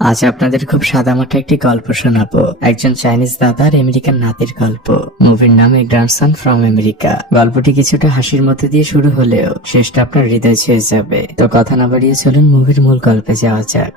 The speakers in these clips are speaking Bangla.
আজ আপনাদের খুব সাদামাটা একটি গল্প শোনাবো। একজন চাইনিজ দাদা আর আমেরিকান নাতির গল্প। মুভির নাম এ গ্র্যান্ডসন ফ্রম আমেরিকা। গল্পটি কিছুটা হাসির মধ্যে দিয়ে শুরু হলেও শেষটা আপনার হৃদয় ছুঁয়ে যাবে। তো কথা না বাড়িয়ে চলুন মুভির মূল গল্পে যাওয়া যাক।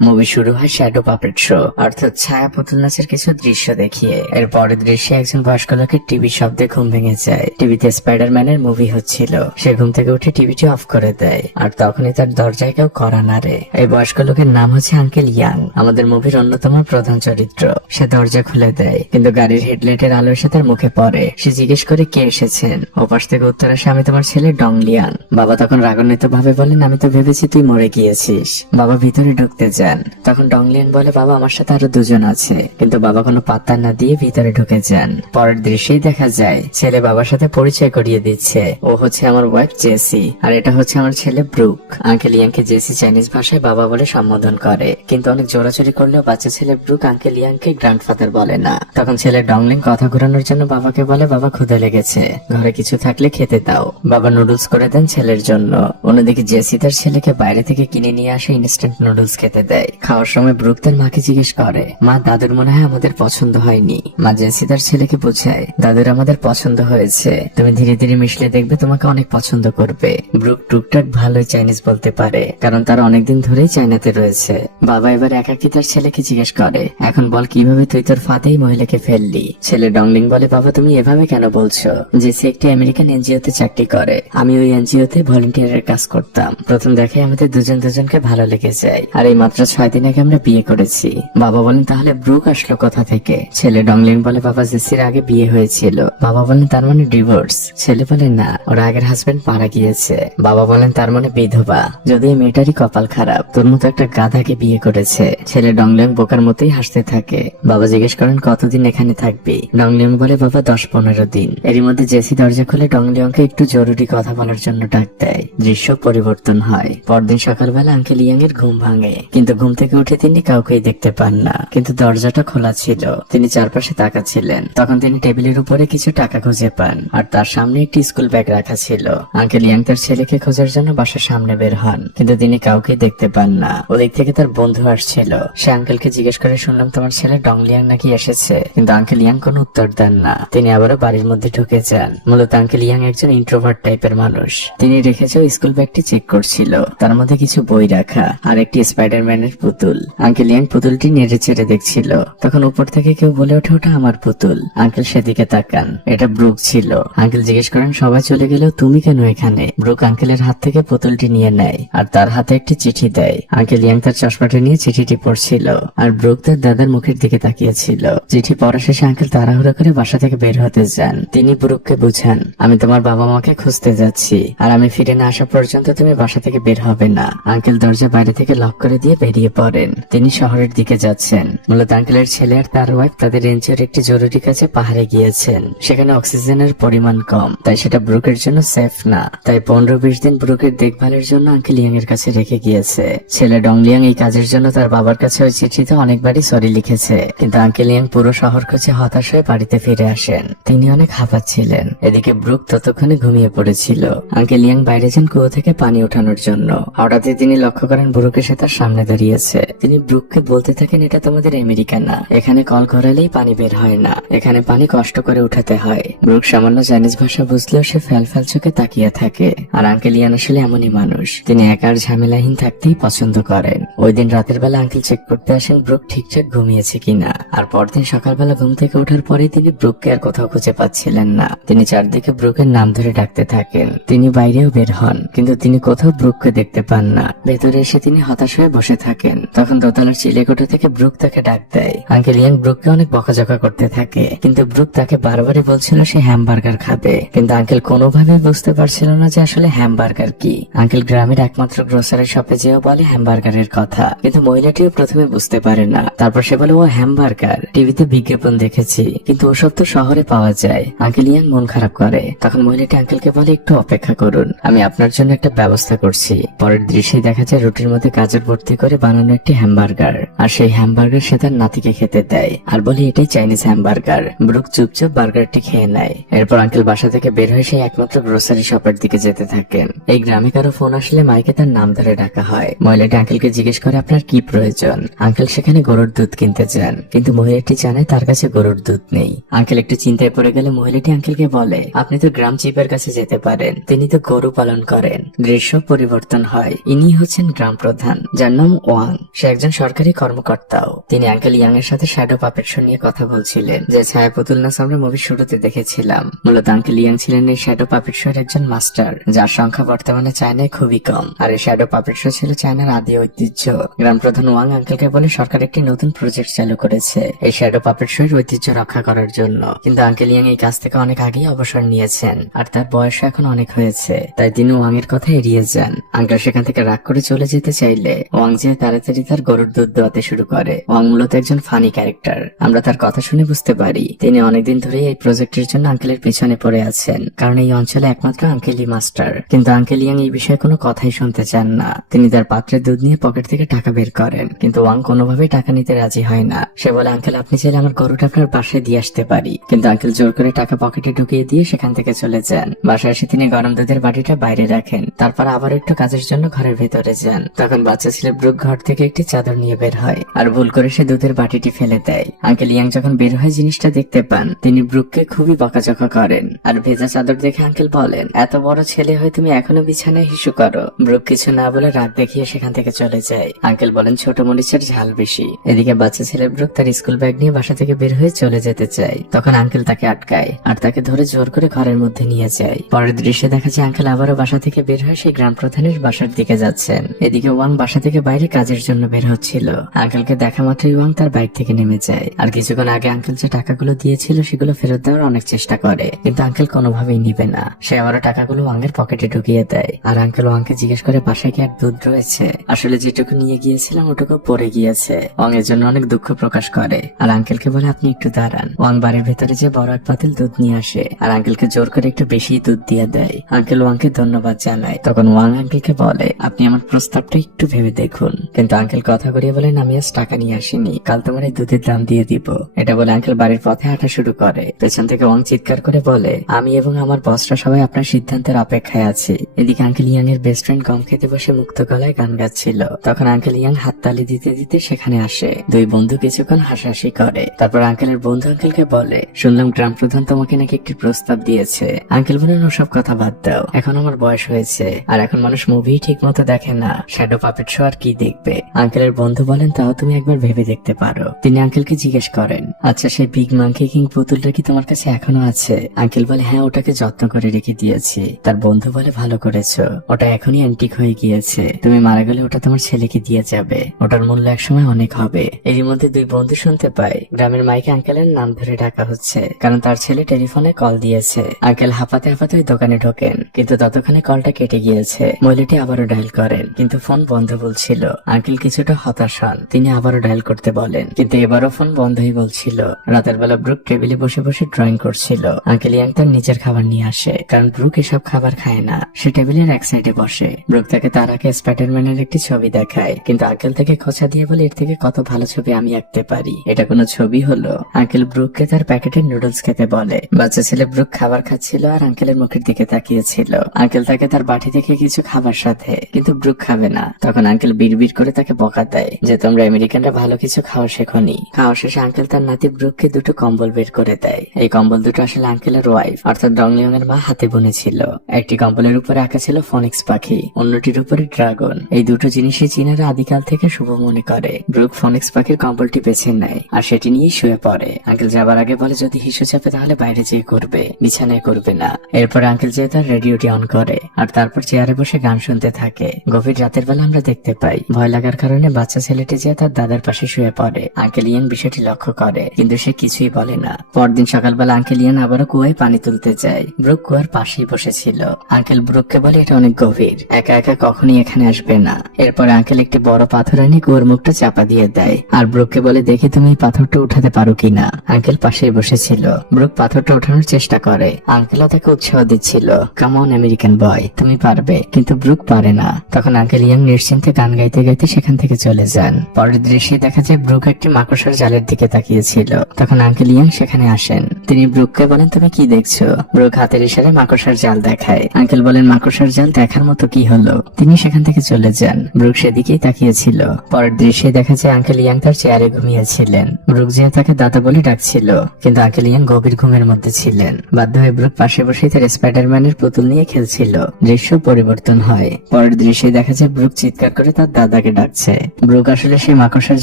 মুভি শুরু হয় শ্যাডো পাপেট শো অর্থাৎ ছায়া পুতুল নাচের কিছু দৃশ্য দেখিয়ে। এর পরের দৃশ্যে একজন বয়স্ক লোকের টিভি শব্দে ঘুম ভেঙে যায়। টিভিতে স্পাইডারম্যানের মুভি হচ্ছিল। সে ঘুম থেকে উঠে টিভিটি অফ করে দেয় আর তখনই তার দরজায় কেউ কড়া নাড়ে। এই বয়স্ক লোকের নাম হচ্ছে আঙ্কেল ইয়াং, আমাদের মুভির অন্যতম প্রধান চরিত্র। সে দরজা খুলে দেয় কিন্তু গাড়ির হেডলাইটের আলো এসে তার মুখে পড়ে। সে জিজ্ঞেস করে কে এসেছেন। ওপাশ থেকে উত্তর আসে আমি তোমার ছেলে ডং লিয়াং। বাবা তখন রাগান্বিত ভাবে বলেন আমি তো ভেবেছি তুই মরে গিয়েছিস। বাবা ভিতরে ঢুকতে যান, তখন ডং লিয়াং বলে বাবা আমার সাথে আরো দুজন আছে, কিন্তু বাবা কোনো পাত্তা না দিয়ে ভিতরে ঢুকে যান। পরের দৃশ্যেই দেখা যায় ছেলে বাবার সাথে পরিচয় করিয়ে দিচ্ছে। ও হচ্ছে আমার ওয়াইফ জেসি আর এটা হচ্ছে আমার ছেলে ব্রুক। আঙ্কেল ইয়াংকে জেসি চাইনিজ ভাষায় বাবা বলে সম্বোধন করে, কিন্তু অনেক জোরাচুরি করলেও বাচ্চা ছেলে ব্রুক আঙ্কেল ইয়াংকে গ্র্যান্ডফাদার বলে না। তখন ছেলে ডংলিং কথা ঘোরানোর জন্য বাবাকে বলে বাবা ক্ষুধা লেগেছে, ঘরে কিছু থাকলে খেতে দাও। বাবা নুডলস করে দেন ছেলের জন্য। অন্যদিকে জেসি তার ছেলেকে বাইরে থেকে কিনে নিয়ে আসে ইনস্ট্যান্ট নুডলস খেতে দেয়। খাওয়ার সময় ব্রুক তার মাকে জিজ্ঞেস করে মা দাদুর মনে হয় আমাদের পছন্দ হয়নি। মা জেসি তার ছেলেকে বোঝায় দাদুর আমাদের পছন্দ হয়েছে, তুমি ধীরে ধীরে মিশলে দেখবে তোমাকে অনেক পছন্দ করবে। ব্রুক টুকটাক ভালোই চাইনিজ বলতে পারে কারণ তারা অনেকদিন ধরেই চায়নাতে রয়েছে। বাবা এবার একাকি তার ছেলেকে জিজ্ঞেস করে এখন বল কিভাবে তুই তোর ফাঁদেই মহিলাকে ফেললি। ছেলে ডংলিং বলে বাবা তুমি এভাবে কেন বলছো। জেসি একটি আমেরিকান এনজিওতে চাকরি করে, আমি ওই এনজিওতে ভলেন্টিয়ারের কাজ করতাম। প্রথম দেখে আমাদের দুজনকে ভালো লেগে যায় আর এই মাত্র 6 দিন আগে আমরা বিয়ে করেছি। বাবা বলেন তাহলে ব্রুক আসলো কোথা থেকে। ছেলে ডংলিং বলে বাবা জেসির আগে বিয়ে হয়েছিল। বাবা বলেন তার মানে ডিভোর্স। ছেলে বলে না, ওর আগের হাজবেন্ড মারা গিয়েছে। বাবা বলেন তার মানে বিধবা। যদি এই মেয়েটারই কপাল খারাপ, তোর মতো একটা গাধাকে বিয়ে করেছে। ছেলে ডংলিং বোকার মতোই হাসতে থাকে। বাবা জিজ্ঞেস করেন কতদিন এখানে থাকবি। ডংলিং বলে বাবা 10-15 দিন। এরই মধ্যে জেসি দরজা খুলে ডংলিংকে একটু জরুরি কথা বলার জন্য ডাক দেয়। দৃশ্য পরিবর্তন হয়। পরদিন সকালবেলা আঙ্কেল ইয়াং এর ঘুম ভাঙে, কিন্তু ঘুম থেকে উঠে তিনি কাউকেই দেখতে পান না, কিন্তু দরজাটা খোলা ছিল। তিনি চারপাশে তাকাচ্ছিলেন। তখন তিনি টেবিলের উপরে কিছু টাকা খুঁজে পান আর তার সামনে একটি স্কুল ব্যাগ রাখা ছিল। আঙ্কেল ইয়াং তার ছেলেকে খোঁজার জন্য বাসার সামনে বের হন, কিন্তু তিনি কাউকে দেখতে পান না। ওদিক থেকে তার বন্ধু আসছিল। সে আঙ্কেলকে জিজ্ঞেস করে শুনলাম তোমার ছেলে ডং লিয়াং নাকি এসেছে, কিন্তু আঙ্কেল ইয়াং কোনো উত্তর দেন না। তিনি আবারও বাড়ির মধ্যে ঢুকে যান। মূলত আঙ্কেল ইয়াং একজন ইন্ট্রোভার্ট টাইপের মানুষ। তিনি রেখেছে স্কুল ব্যাগটি চেক করছিল। তার মধ্যে কিছু বই রাখা আর একটি স্পাইডারম্যানের পুতুল। আঙ্কেল ইয়াং পুতুলটি নেড়ে চেড়ে দেখছিল। তখন উপর থেকে কেউ বলে ওঠে ওটা আমার পুতুল। আঙ্কেল সেদিকে তাকান, এটা ব্রুক ছিল। আঙ্কেল জিজ্ঞেস করেন সবাই চলে গেলেও তুমি কেন এখানে। ব্রুক আঙ্কেলের হাত থেকে পুতুলটি নিয়ে নেয় আর তার হাতে একটি চিঠি দেয়। আঙ্কেল ইয়াং তার চশমাটা নিয়ে চিঠিটি পড়ছিল আর ব্রুক তার দাদার মুখের দিকে তাকিয়েছিল। চিঠি পড়া শেষে আঙ্কেল তাড়াহুড়া করে বাসা থেকে বের হতে যান। তিনি ব্রুককে বুঝান আমি তোমার বাবা মাকে খুঁজতে যাচ্ছি আর আমি ফিরে না আসা পর্যন্ত তুমি বাসা থেকে বের হবে না। আঙ্কেল দরজা বাইরে থেকে লক করে দিয়ে বেরিয়ে পড়েন। তিনি শহরের দিকে যাচ্ছেন। মূলত আঙ্কেলের ছেলে আর তার ওয়াইফ তাদের এনজিওর একটি জরুরি কাজে পাহাড়ে গিয়েছেন। সেখানে অক্সিজেনের পরিমাণ কম, তাই সেটা ব্রুকের জন্য সেফ না। তাই 15-20 দিন ব্রুকের দেখভালের জন্য আঙ্কেল ইয়াং এর কাছে রেখে গিয়েছে। ছেলে ডং লিয়াং এই কাজের জন্য তার বাবার কাছে ওই চিঠিতে অনেকবারই সরি লিখেছে, কিন্তু আঙ্কেল ইয়াং পুরো শহর খুঁজে হতাশ হয়ে বাড়িতে ফিরে আসেন। তিনি অনেক হাঁপাচ্ছিলেন। এদিকে ব্রুক ততক্ষণে ঘুমিয়ে পড়েছিল। আঙ্কেল ইয়াং বাইরে যান কুয়ো থেকে পানি ওঠানোর জন্য। হঠাৎই তিনি লক্ষ্য করেন ব্রুক এসে তার সামনে দাঁড়িয়েছে। তিনি ব্রুককে বলতে থাকেন এটা তোমাদের আমেরিকা না, এখানে কল ঘোরালেই পানি বের হয় না, এখানে পানি কষ্ট করে উঠাতে হয়। ব্রুক সামান্য চাইনিজ ভাষা বুঝলেও সে ফ্যাল চোখে তাকিয়ে থাকে। আর আঙ্কেল ইয়ান আসলে এমনই মানুষ, তিনি একার ঝামেলাহীন থাকতেই পছন্দ করেন। ওই দিন রাতের বেলা আঙ্কেল চেক করতে আসেন ব্রুক ঠিকঠাক ঘুমিয়েছে কিনা। আর পরদিন সকালবেলা ঘুম থেকে ওঠার পরেই তিনি ব্রুককে আর কোথাও খুঁজে পাচ্ছিলেন না। তিনি চারদিকে ব্রুকের নাম ধরে ডাকতে থাকেন। তিনি বাইরেও বের হন, কিন্তু তিনি কোথাও ব্রুককে দেখতে পান না। ভেতরে এসে তিনি হতাশ হয়ে বসে থাকেন। তখন দোতলার চিলেকোঠা থেকে ব্রুক তাকে ডাক দেয়। আঙ্কেল ইয়াং ব্রুককে অনেক বকাঝকা করতে থাকে, কিন্তু ব্রুক তাকে বারবারই বলছিল সে হ্যামবার্গার খাবে, কিন্তু আঙ্কেল কোনোভাবে বুঝতে পারছিল না যে আসলে হ্যামবার্গার কি। আঙ্কেল গ্রামের একমাত্র গ্রোসারি শপে যেও বলে হ্যামবার্গারের কথা, কিন্তু মহিলাটিও প্রথমে বুঝতে পারে না। তারপর সে বলে ও হ্যামবার্গার, টিভিতে বিজ্ঞাপন দেখেছি, কিন্তু ওসব তো শহরে পাওয়া যায়। আঙ্কেল ইয়াং মন খারাপ করে। তখন মহিলাটি আঙ্কেলকে বলে একটু অপেক্ষা করুন, আমি আপনার জন্য একটা ব্যবস্থা করছি। পরের দৃশ্যে দেখা যায় রুটির মধ্যে গাজর ভর্তি করে করে বানানো একটি হ্যামবার্গার, আর সেই হ্যামবার্গার সে তার নাতিকে খেতে দেয় আর বলে এটাই চাইনিজ হ্যামবার্গার। ব্রুক চুপচাপ বার্গারটি খেয়ে নেয়। এরপর আঙ্কেল বাসা থেকে বের হয়ে সেই একমাত্র গ্রোসারি শপের দিকে যেতে থাকেন। এই গ্রামে কারো ফোন আসলে মাইকে তার নাম ধরে ডাকা হয়। মহিলাটি আঙ্কেলকে জিজ্ঞেস করে আপনার কি প্রয়োজন। আঙ্কেল সেখানে গরুর দুধ কিনতে চান, কিন্তু মহিলাটি জানে তার কাছে গরুর দুধ নেই। আঙ্কেল একটু চিন্তায় পড়ে গেলে মহিলাটি আঙ্কেলকে বলে আপনি তো গ্রাম চিপের কাছে যেতে পারেন, তিনি তো গরু পালন করেন। দৃশ্য পরিবর্তন হয়। ইনি হচ্ছেন গ্রাম প্রধান, যার নাম ওয়াং। সে একজন সরকারি কর্মকর্তাও। তিনি আঙ্কেল ইয়াং এর সাথে শ্যাডো পাপেট শো নিয়ে কথা বলছিলেন, যে ছায়া পুতুল নাচ আমরা মুভির শুরুতে দেখেছিলাম। মূলত আঙ্কেল ইয়াং ছিলেন এই শ্যাডো পাপেট শো এর একজন মাস্টার, যার সংখ্যা বর্তমানে চায়নায় খুবই কম। আর এই শ্যাডো পাপেট শো ছিল চায়নার আদি ঐতিহ্য। গ্রাম প্রধান ওয়াং আঙ্কেলকে বলে সরকার একটি নতুন প্রজেক্ট চালু করেছে এই শ্যাডো পাপেট শো এর ঐতিহ্য রক্ষা করার জন্য, কিন্তু আঙ্কেল ইয়াং এই কাজ থেকে অনেক আগেই অবসর নিয়েছেন, আর তার বয়স এখন অনেক হয়েছে, তাই তিনি ওয়াং এর কথা এড়িয়ে যান। আঙ্কেল সেখান থেকে রাগ করে চলে যেতে চাইলে ওয়াং যে তাড়াতাড়ি তার গরুর দুধ দেওয়াতে শুরু করে। ওয়াং মূলত একজন ফানি ক্যারেক্টার। আমরা তার কথা শুনে বুঝতে পারি তিনি অনেকদিন ধরে এই প্রজেক্টের জন্য আঙ্কেলের পিছনে পড়ে আছেন, কারণ এই অঞ্চলে একমাত্র আঙ্কেলই মাস্টার। কিন্তু আঙ্কেল ইয়াং এই বিষয়ে কোনো কথাই শুনতে চান না। তিনি তার পাত্রের দুধ নিয়ে পকেট থেকে টাকা বের করেন, কিন্তু ওয়াং কোনোভাবেই টাকা নিতে রাজি হয় না। সে বলে আঙ্কেল আপনি চাইলে আমার গরুটা আপনার বাসায় দিয়ে আসতে পারি, কিন্তু আঙ্কেল জোর করে টাকা পকেটে ঢুকিয়ে দিয়ে সেখান থেকে চলে যান। বাসায় এসে তিনি গরম দুধের বাটিটা বাইরে রাখেন, তারপর আবার একটু কাজের জন্য ঘরের ভেতরে যান। তখন বাচ্চা ছেলে ব্রুক ঘর থেকে একটি চাদর নিয়ে বের হয়, আর ভুল করে সে দুধের বাটিটি ফেলে দেয়। আঙ্কেল ইয়াং যখন বের হয়ে জিনিসটা দেখতে পান, তিনি ব্রুককে খুবই বকাঝকা করেন, আর ভেজা চাদর দেখে আঙ্কেল বলেন এত বড় ছেলে হয়ে তুমি এখনো বিছানায় হিসু করো। ব্রুক কিছু না বলে রাগ দেখিয়ে সেখান থেকে চলে যায়। আঙ্কেল বলেন ছোট মরিচের ঝাল বেশি। এদিকে বাচ্চা ছেলে ব্রুক তার স্কুল ব্যাগ নিয়ে বাসা থেকে বের হয়ে চলে যেতে চায়, তখন আঙ্কেল তাকে আটকায় আর তাকে ধরে জোর করে ঘরের মধ্যে নিয়ে যায়। পরের দৃশ্যে দেখা যায় আঙ্কেল আবারও বাসা থেকে বের হয়ে সেই গ্রাম প্রধানের বাসার দিকে যাচ্ছেন। এদিকে ওয়াং বাসা থেকে বাইরে কাজের জন্য বের হচ্ছিল। আঙ্কেলকে দেখা মাত্রই ওয়াং তার বাইক থেকে নেমে যায়, আর কিছুক্ষণ আগে আঙ্কেল যে টাকাগুলো দিয়েছিল সেগুলো ফেরত দেওয়ার অনেক চেষ্টা করে, কিন্তু আঙ্কেল কোনোভাবেই নিবে না। সে আবারও টাকাগুলো ওয়াংয়ের পকেটে ঢুকিয়ে দেয়, আর আঙ্কেল ওয়াংকে জিজ্ঞেস করে বাসায় কি আর দুধ রয়েছে। আসলে যেটুকু নিয়ে গিয়েছিলাম ওটুকু পড়ে গিয়েছে। ওয়াং এর জন্য অনেক দুঃখ প্রকাশ করে, আর আঙ্কেলকে বলে আপনি একটু দাঁড়ান। ওয়াং বাড়ির ভেতরে যে বড় এক পাতিল দুধ নিয়ে আসে, আর আঙ্কেলকে জোর করে একটু বেশি দুধ দিয়ে দেয়। আঙ্কেল ওয়াংকে ধন্যবাদ জানায়। তখন ওয়াং আঙ্কেলকে বলে আপনি আমার প্রস্তাবটা একটু ভেবে দেখুন, কিন্তু আঙ্কেল কথা করিয়ে বলেন আমি আজ টাকা নিয়ে আসিনি, কাল তোমার এই দুধের দাম দিয়ে দিব। এটা বলে আঙ্কেল বাড়ির পথে হাঁটা শুরু করে। পেছন থেকে ওয়াং চিৎকার করে বলে আমি এবং আমার বসরা সবাই আপনার সিদ্ধান্তের অপেক্ষায় আছি। এদিকে আঙ্কেল ইয়াং এর বেস্ট ফ্রেন্ড গম খেতে বসে মুক্ত গলায় গান গাচ্ছিল। তখন আঙ্কেল ইয়াং হাততালি দিতে দিতে সেখানে আসে। দুই বন্ধু কিছুক্ষণ হাসাহাসি করে। তারপর আঙ্কেলের বন্ধু আঙ্কেলকে বলে শুনলাম গ্রাম প্রধান তোমাকে নাকি একটি প্রস্তাব দিয়েছে। আঙ্কেল বলেন ওসব কথা বাদ দাও, এখন আমার বয়স হয়েছে, আর এখন মানুষ মুভি ঠিক মতো দেখে না, শ্যাডো পাপেট শো আর কি দেখবে। আঙ্কেলের বন্ধু বলেন তাও তুমি একবার ভেবে দেখতে পারো। তিনি আঙ্কেলকে জিজ্ঞেস করেন আচ্ছা সেই বিগ মাঙ্কি কিং পুতুলটা কি তোমার কাছে এখনো আছে? আঙ্কেল বলে হ্যাঁ ওটাকে যত্ন করে রেখে দিয়েছি। তার বন্ধু বলে ভালো করেছো, ওটা এখনই অ্যান্টিক হয়ে গিয়েছে, তুমি মারা গেলে ওটা তোমার ছেলেকে দিয়ে যাবে, ওটার মূল্য একসময় অনেক হবে। এর মধ্যে দুই বন্ধু শুনতে পায় গ্রামের মাইকে আঙ্কেলের নাম ধরে ডাকা হচ্ছে, কারণ তার ছেলে টেলিফোনে কল দিয়েছে। আঙ্কেল হাঁপাতে হাঁপাতে ওই দোকানে ঢোকেন, কিন্তু ততক্ষণে কলটা কেটে গিয়েছে। মহিলাটি আবারও ডায়াল করেন, কিন্তু ফোন বন্ধ বলছিল। আঙ্কেল কিছুটা হতাশ হন, তিনি আবারও ডায়াল করতে বলেন, কিন্তু এবারও ফোন বন্ধই বলছিল। রাতের বেলা ব্রুক টেবিলে বসে বসে ড্রয়িং করছিল। আঙ্কেল ইয়াং তার নিজের খাবার নিয়ে আসে, কারণ ব্রুক এসব খাবার খায় না। সে টেবিলের এক সাইডে বসে। ব্রুক তাকে তার আগে স্পাইডারম্যানের একটি ছবি দেখায়, কিন্তু আঙ্কেল তাকে খোঁচা দিয়ে বলে এর থেকে কত ভালো ছবি আমি আঁকতে পারি, এটা কোনো ছবি হলো? আঙ্কেল ব্রুককে তার প্যাকেটের নুডলস খেতে বলে। বাচ্চা ছেলে ব্রুক খাবার খাচ্ছিল আর আঙ্কেলের মুখের দিকে তাকিয়েছিল। আঙ্কেল তাকে তার বাটি থেকে কিছু খাবার সাথে, কিন্তু ব্রুক খাবে না। তখন আঙ্কেল বিড়বিড় করে তাকে বকা দেয় যে তোমরা আমেরিকানরা ভালো কিছু খাওয়া শেখনি। খাওয়া শেষে আঙ্কেল তার নাতি ব্রুককে দুটো কম্বল বের করে দেয়। এই কম্বল দুটো আসলে আঙ্কেলের ওয়াইফ অর্থাৎ ডংলিয়ং এর মা হাতে বুনেছিল। একটি কম্বলের উপরে আঁকা ছিল ফনিক্স পাখি, অন্যটির উপরে ড্রাগন। এই দুটো জিনিসই চীনারা আদিকাল থেকে শুভ মনে করে। ব্রুক ফনিক্স পাখির কম্বলটি বেছে নেয় আর সেটি নিয়ে শুয়ে পড়ে। আঙ্কেল যাবার আগে বলে যদি হিসু চাপে তাহলে বাইরে যেয়ে করবে, বিছানায় করবে না। এরপর আঙ্কেল যেয়ে তার রেডিওটি অন করে আর তারপর চেয়ারে বসে গান শুনতে থাকে। গভীর রাতের বেলা আমরা দেখতে পাই ভয় লাগার কারণে বাচ্চা ছেলেটি যেয়ে তার দাদার পাশে শুয়ে পড়ে। আঙ্কেল ইয়ান বিষয়টি লক্ষ্য করে, কিন্তু সে কিছুই বলে না। পরদিন সকালবেলা আঙ্কেল ইয়ান আবারও কুয়ায় পানি তুলতে যায়। ব্রুক কুয়ার পাশেই বসেছিল। আঙ্কেল ব্রুককে বলে এটা অনেক গভীর, একা একা কখনই এখানে আসবে না। এরপর আঙ্কেল একটি বড় পাথর এনে কুয়ার মুখটা চাপা দিয়ে দেয় আর ব্রুককে বলে দেখি তুমি এই পাথরটা উঠাতে পারো কিনা। আঙ্কেল পাশেই বসেছিল। ব্রুক পাথরটা ওঠানোর চেষ্টা করে। আঙ্কেলও তাকে উৎসাহ দিচ্ছিল, কাম অন আমেরিকান বয়, তুমি পারবে। কিন্তু ব্রুক পারে না। তখন আঙ্কেল ইয়াং নিশ্চিন্তে গান গাইতে গাইতে ব্যক্তি সেখান থেকে চলে যান। পরের দৃশ্যে দেখা যায় ব্রুক একটি মাকড়সার জালের দিকে তাকিয়েছিল। তখন আঙ্কেল ইয়াং সেখানে আসেন। তিনি ব্রুককে বলেন, তুমি কি দেখছো? ব্রুক হাতের ইশারায় মাকড়সার জাল দেখায়। আঙ্কেল বলেন, মাকড়সার জাল দেখার মতো কি হলো? তিনি সেখান থেকে চলে যান। ব্রুক সেদিকেই তাকিয়েছিল। পরের দৃশ্যে দেখা যায় আঙ্কেল ইয়াং তার চেয়ারে ঘুমিয়েছিলেন। ব্রুক যে তাকে দাদা বলে ডাকছিল, কিন্তু আঙ্কেল ইয়াং গভীর ঘুমের মধ্যে ছিলেন। বাধ্য হয়ে ব্রুক পাশে বসে তার স্পাইডারম্যানের পুতুল নিয়ে খেলছিল। দৃশ্য পরিবর্তন হয়। পরের দৃশ্যে দেখা যায় ব্রুক চিৎকার করে তার দাদাকে ডাকছে। ব্রুক আসলে সেই মাকড়সার